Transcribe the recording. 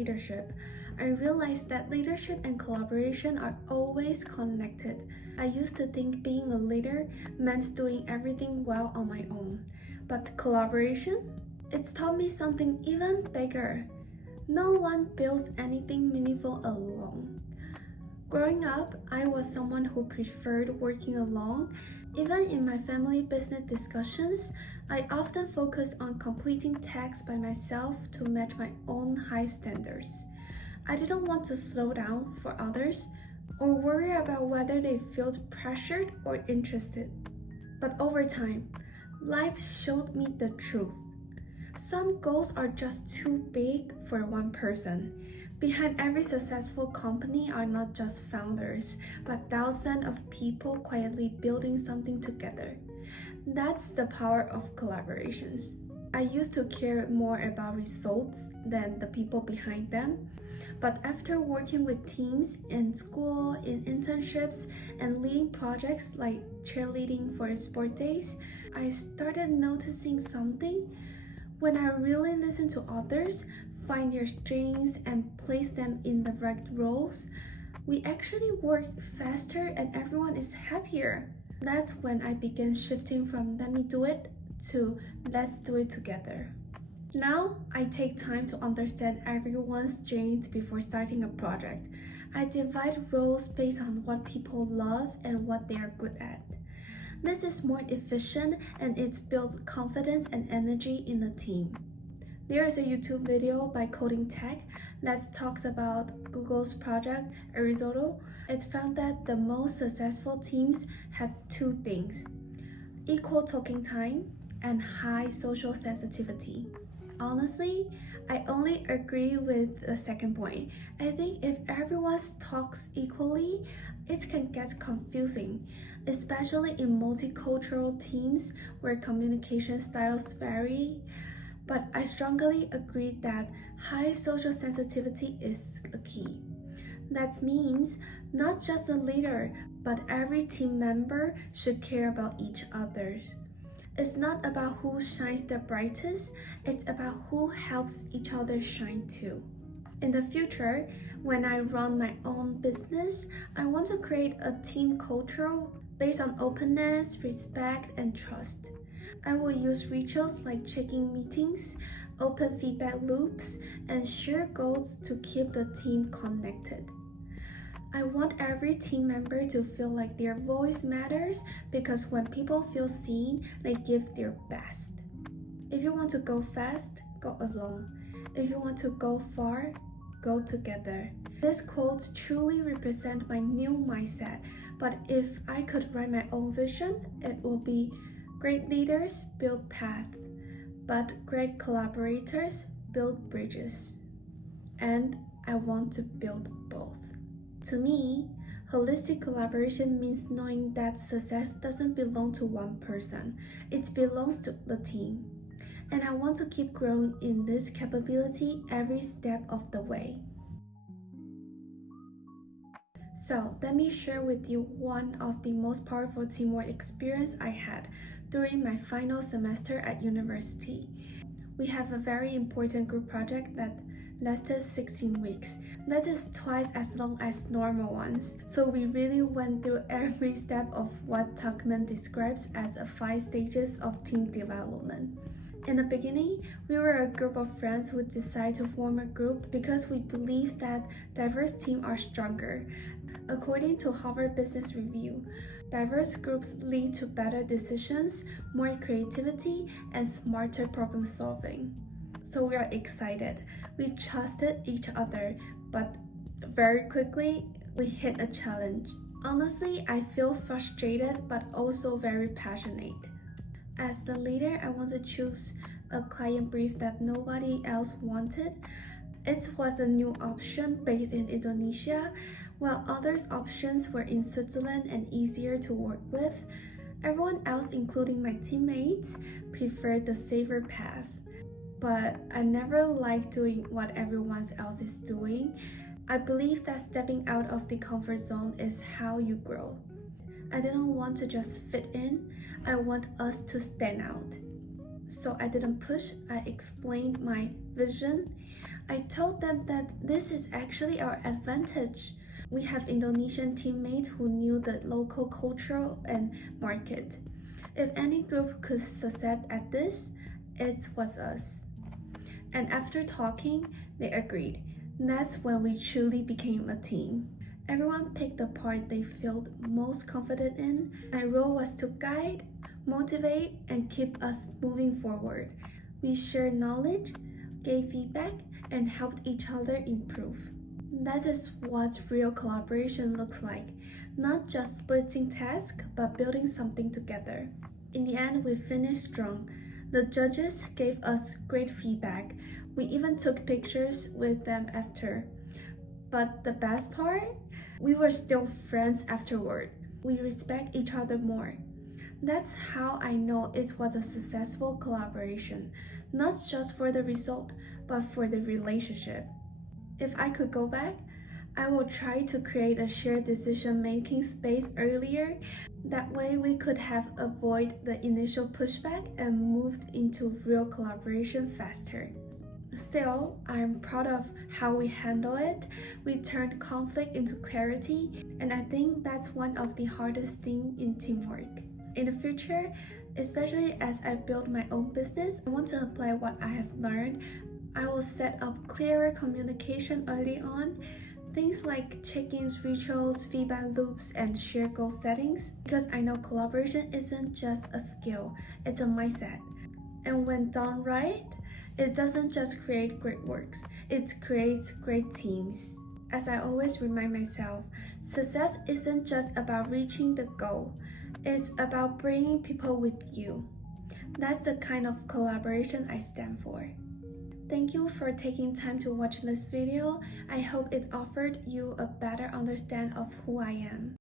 leadership, I realized that leadership and collaboration are always connected. I used to think being a leader meant doing everything well on my own. But collaboration? It's taught me something even bigger. No one builds anything meaningful alone. Growing up, I was someone who preferred working alone. Even in my family business discussions, I often focused on completing tasks by myself to match my own high standards. I didn't want to slow down for others or worry about whether they felt pressured or interested. But over time, life showed me the truth. Some goals are just too big for one person. Behind every successful company are not just founders, but thousands of people quietly building something together. That's the power of collaborations. I used to care more about results than the people behind them. But after working with teams in school, in internships, and leading projects like cheerleading for sport days, I started noticing something. When I really listen to others, find their strengths, and place them in the right roles, we actually work faster and everyone is happier. That's when I began shifting from let me do it to let's do it together. Now, I take time to understand everyone's strength before starting a project. I divide roles based on what people love and what they are good at. This is more efficient and it's built confidence and energy in the team. There is a YouTube video by Coding Tech that talks about Google's project Arizona. It found that the most successful teams had two things: equal talking time and high social sensitivity. Honestly, I only agree with the second point. I think if everyone talks equally, it can get confusing, especially in multicultural teams where communication styles vary. But I strongly agree that high social sensitivity is a key. That means not just the leader, but every team member should care about each other. It's not about who shines the brightest, it's about who helps each other shine too. In the future, when I run my own business, I want to create a team culture based on openness, respect, and trust. I will use rituals like checking meetings, open feedback loops, and share goals to keep the team connected. I want every team member to feel like their voice matters because when people feel seen, they give their best. If you want to go fast, go alone. If you want to go far, go together. These quotes truly represent my new mindset, but if I could write my own vision, it will be great leaders build paths, but great collaborators build bridges. And I want to build both. To me, holistic collaboration means knowing that success doesn't belong to one person, it belongs to the team. And I want to keep growing in this capability every step of the way. So, let me share with you one of the most powerful teamwork experience I had during my final semester at university. We have a very important group project that lasted 16 weeks. That is twice as long as normal ones. So we really went through every step of what Tuckman describes as 5 stages of team development. In the beginning, we were a group of friends who decided to form a group because we believe that diverse teams are stronger. According to Harvard Business Review, diverse groups lead to better decisions, more creativity, and smarter problem solving. So we are excited. We trusted each other, but very quickly, we hit a challenge. Honestly, I feel frustrated, but also very passionate. As the leader, I want to choose a client brief that nobody else wanted. It was a new option based in Indonesia, while others' options were in Switzerland and easier to work with. Everyone else, including my teammates, preferred the safer path. But I never liked doing what everyone else is doing. I believe that stepping out of the comfort zone is how you grow. I didn't want to just fit in, I want us to stand out. So I didn't push, I explained my vision. I told them that this is actually our advantage. We have Indonesian teammates who knew the local culture and market. If any group could succeed at this, it was us. And after talking, they agreed. That's when we truly became a team. Everyone picked the part they felt most confident in. My role was to guide, motivate, and keep us moving forward. We shared knowledge, gave feedback, and helped each other improve. That is what real collaboration looks like. Not just splitting tasks, but building something together. In the end, we finished strong. The judges gave us great feedback. We even took pictures with them after. But the best part? We were still friends afterward. We respect each other more. That's how I know it was a successful collaboration, not just for the result, but for the relationship. If I could go back, I will try to create a shared decision-making space earlier. That way we could have avoided the initial pushback and moved into real collaboration faster. Still, I'm proud of how we handle it. We turned conflict into clarity, and I think that's one of the hardest things in teamwork. In the future, especially as I build my own business, I want to apply what I have learned. I will set up clearer communication early on, things like check-ins, rituals, feedback loops, and shared goal settings, because I know collaboration isn't just a skill, it's a mindset. And when done right, it doesn't just create great works, it creates great teams. As I always remind myself, success isn't just about reaching the goal, it's about bringing people with you. That's the kind of collaboration I stand for. Thank you for taking time to watch this video. I hope it offered you a better understanding of who I am.